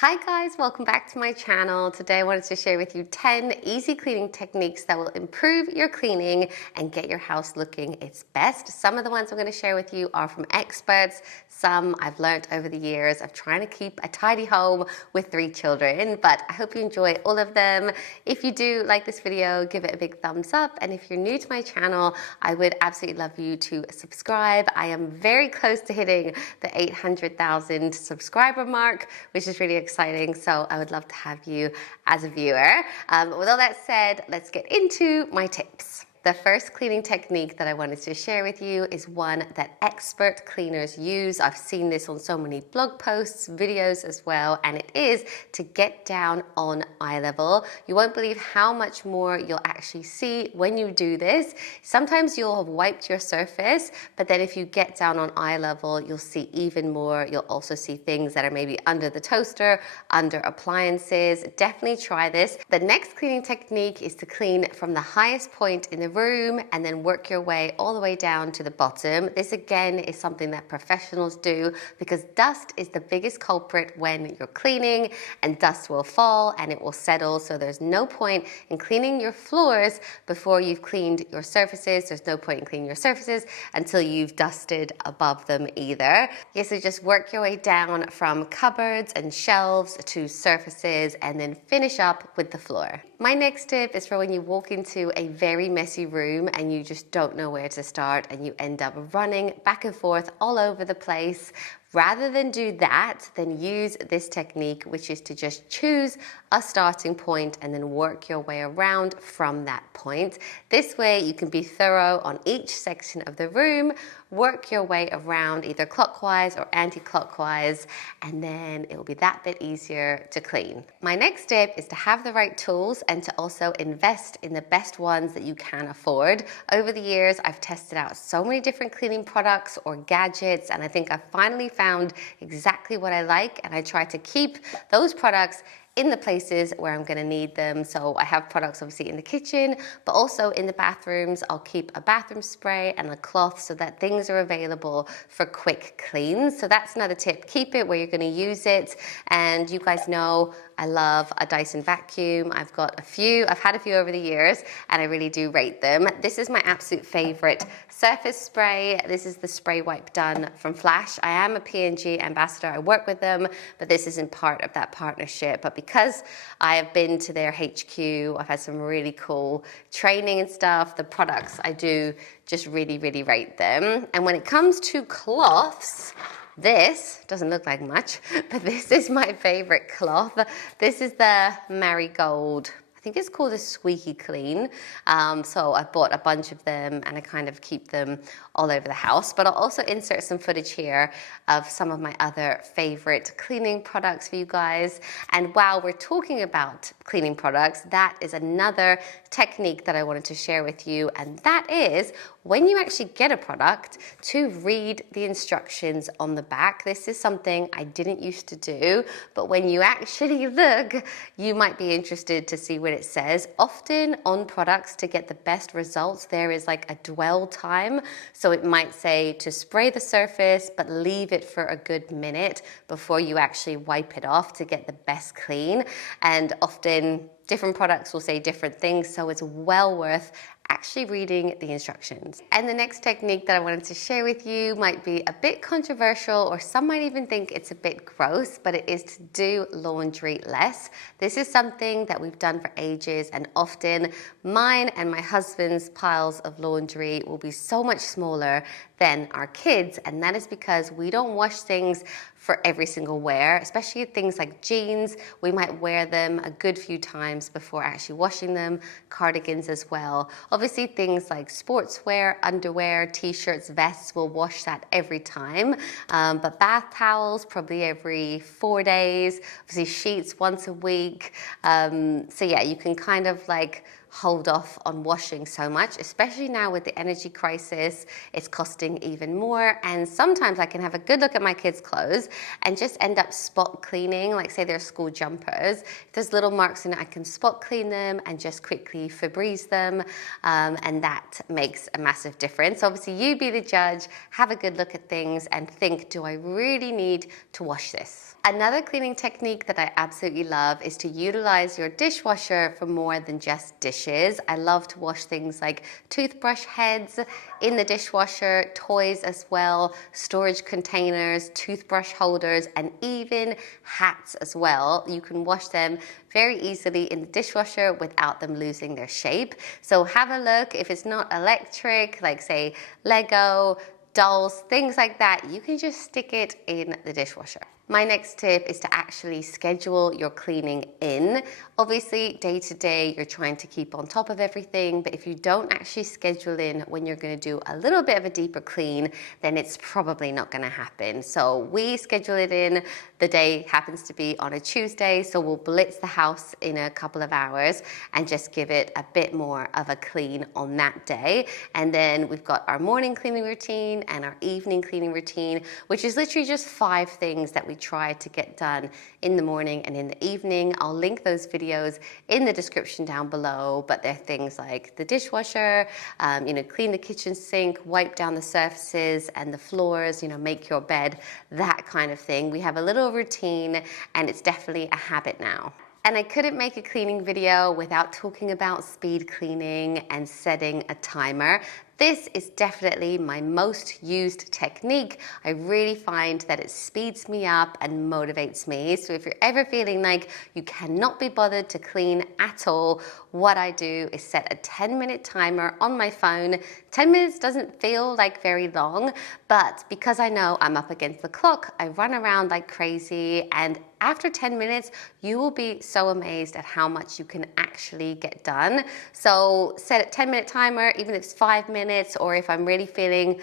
Hi guys, welcome back to my channel. Today I wanted to share with you 10 easy cleaning techniques that will improve your cleaning and get your house looking its best. Some of the ones I'm going to share with you are from experts. Some I've learned over the years of trying to keep a tidy home with 3 children, but I hope you enjoy all of them. If you do like this video, give it a big thumbs up. And if you're new to my channel, I would absolutely love you to subscribe. I am very close to hitting the 800,000 subscriber mark, which is really exciting. So I would love to have you as a viewer. With all that said, let's get into my tips. The first cleaning technique that I wanted to share with you is one that expert cleaners use. I've seen this on so many blog posts, videos as well, and it is to get down on eye level. You won't believe how much more you'll actually see when you do this. Sometimes you'll have wiped your surface, but then if you get down on eye level, you'll see even more. You'll also see things that are maybe under the toaster, under appliances. Definitely try this. The next cleaning technique is to clean from the highest point in the room and then work your way all the way down to the bottom. This again is something that professionals do because dust is the biggest culprit when you're cleaning, and dust will fall and it will settle. So there's no point in cleaning your floors before you've cleaned your surfaces. There's no point in cleaning your surfaces until you've dusted above them either. Okay, so just work your way down from cupboards and shelves to surfaces and then finish up with the floor. My next tip is for when you walk into a very messy room and you just don't know where to start and you end up running back and forth all over the place. Rather than do that, then use this technique, which is to just choose a starting point and then work your way around from that point. This way you can be thorough on each section of the room, work your way around either clockwise or anti-clockwise, and then it will be that bit easier to clean. My next tip is to have the right tools and to also invest in the best ones that you can afford. Over the years, I've tested out so many different cleaning products or gadgets, and I think I've finally found exactly what I like, and I try to keep those products in the places where I'm going to need them. So I have products obviously in the kitchen, but also in the bathrooms. I'll keep a bathroom spray and a cloth so that things are available for quick cleans. So that's another tip. Keep it where you're going to use it. And you guys know I love a Dyson vacuum. I've had a few over the years, and I really do rate them. This is my absolute favorite surface spray. This is the spray wipe done from Flash. I am a P&G ambassador. I work with them, but this isn't part of that partnership. But because I have been to their HQ, I've had some really cool training and stuff. The products, I do just really, really rate them. And when it comes to cloths, this doesn't look like much, but this is my favorite cloth. This is the Marigold. I think it's called a squeaky clean. So I bought a bunch of them and I kind of keep them all over the house. But I'll also insert some footage here of some of my other favorite cleaning products for you guys. And while we're talking about cleaning products, that is another technique that I wanted to share with you. And that is when you actually get a product, to read the instructions on the back. This is something I didn't used to do, but when you actually look, you might be interested to see what it says. Often on products, to get the best results, there is like a dwell time. So it might say to spray the surface, but leave it for a good minute before you actually wipe it off to get the best clean. And often different products will say different things, so it's well worth actually reading the instructions. And the next technique that I wanted to share with you might be a bit controversial, or some might even think it's a bit gross, but it is to do laundry less. This is something that we've done for ages, and often mine and my husband's piles of laundry will be so much smaller than our kids, and that is because we don't wash things for every single wear, especially things like jeans. We might wear them a good few times before actually washing them, cardigans as well. Obviously things like sportswear, underwear, t-shirts, vests, we'll wash that every time. But bath towels, probably every 4 days. Obviously sheets once a week. So yeah, you can kind of like hold off on washing so much, especially now with the energy crisis. It's costing even more, and sometimes I can have a good look at my kids' clothes and just end up spot cleaning, like say they're school jumpers. If there's little marks in it, I can spot clean them and just quickly Febreze them, and that makes a massive difference. Obviously, you be the judge, have a good look at things and think, do I really need to wash this? Another cleaning technique that I absolutely love is to utilize your dishwasher for more than just dishes. I love to wash things like toothbrush heads in the dishwasher, toys as well, storage containers, toothbrush holders, and even hats as well. You can wash them very easily in the dishwasher without them losing their shape. So have a look. If it's not electric, like say Lego, dolls, things like that, you can just stick it in the dishwasher. My next tip is to actually schedule your cleaning in. Obviously, day to day, you're trying to keep on top of everything, but if you don't actually schedule in when you're gonna do a little bit of a deeper clean, then it's probably not gonna happen. So we schedule it in. The day happens to be on a Tuesday, so we'll blitz the house in a couple of hours and just give it a bit more of a clean on that day. And then we've got our morning cleaning routine and our evening cleaning routine, which is literally just 5 things that we try to get done in the morning and in the evening. I'll link those videos in the description down below, but they're things like the dishwasher, clean the kitchen sink, wipe down the surfaces and the floors, make your bed, that kind of thing. We have a little routine and it's definitely a habit now. And I couldn't make a cleaning video without talking about speed cleaning and setting a timer. This is definitely my most used technique. I really find that it speeds me up and motivates me. So if you're ever feeling like you cannot be bothered to clean at all, what I do is set a 10-minute timer on my phone. 10 minutes doesn't feel like very long, but because I know I'm up against the clock, I run around like crazy, and after 10 minutes, you will be so amazed at how much you can actually get done. So set a 10-minute timer, even if it's 5 minutes, or if I'm really feeling,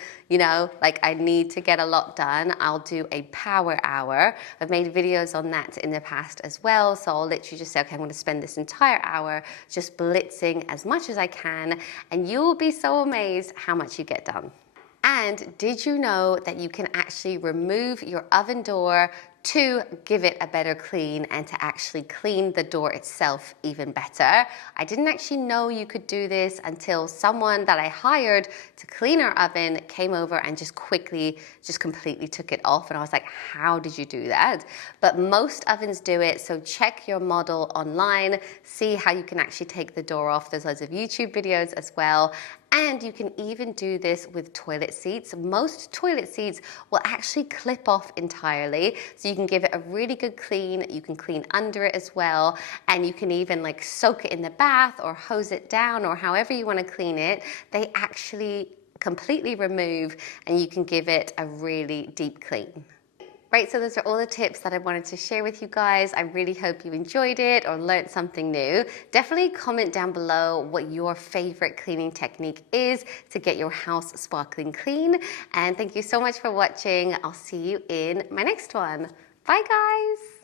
like I need to get a lot done, I'll do a power hour. I've made videos on that in the past as well. So I'll literally just say, okay, I'm going to spend this entire hour just blitzing as much as I can, and you will be so amazed how much you get done. And did you know that you can actually remove your oven door to give it a better clean and to actually clean the door itself even better? I didn't actually know you could do this until someone that I hired to clean our oven came over and just completely took it off. And I was like, how did you do that? But most ovens do it. So check your model online, see how you can actually take the door off. There's loads of YouTube videos as well. And you can even do this with toilet seats. Most toilet seats will actually clip off entirely. So you can give it a really good clean. You can clean under it as well. And you can even soak it in the bath or hose it down, or however you want to clean it. They actually completely remove, and you can give it a really deep clean. Right, so those are all the tips that I wanted to share with you guys. I really hope you enjoyed it or learned something new. Definitely comment down below what your favorite cleaning technique is to get your house sparkling clean. And thank you so much for watching. I'll see you in my next one. Bye, guys.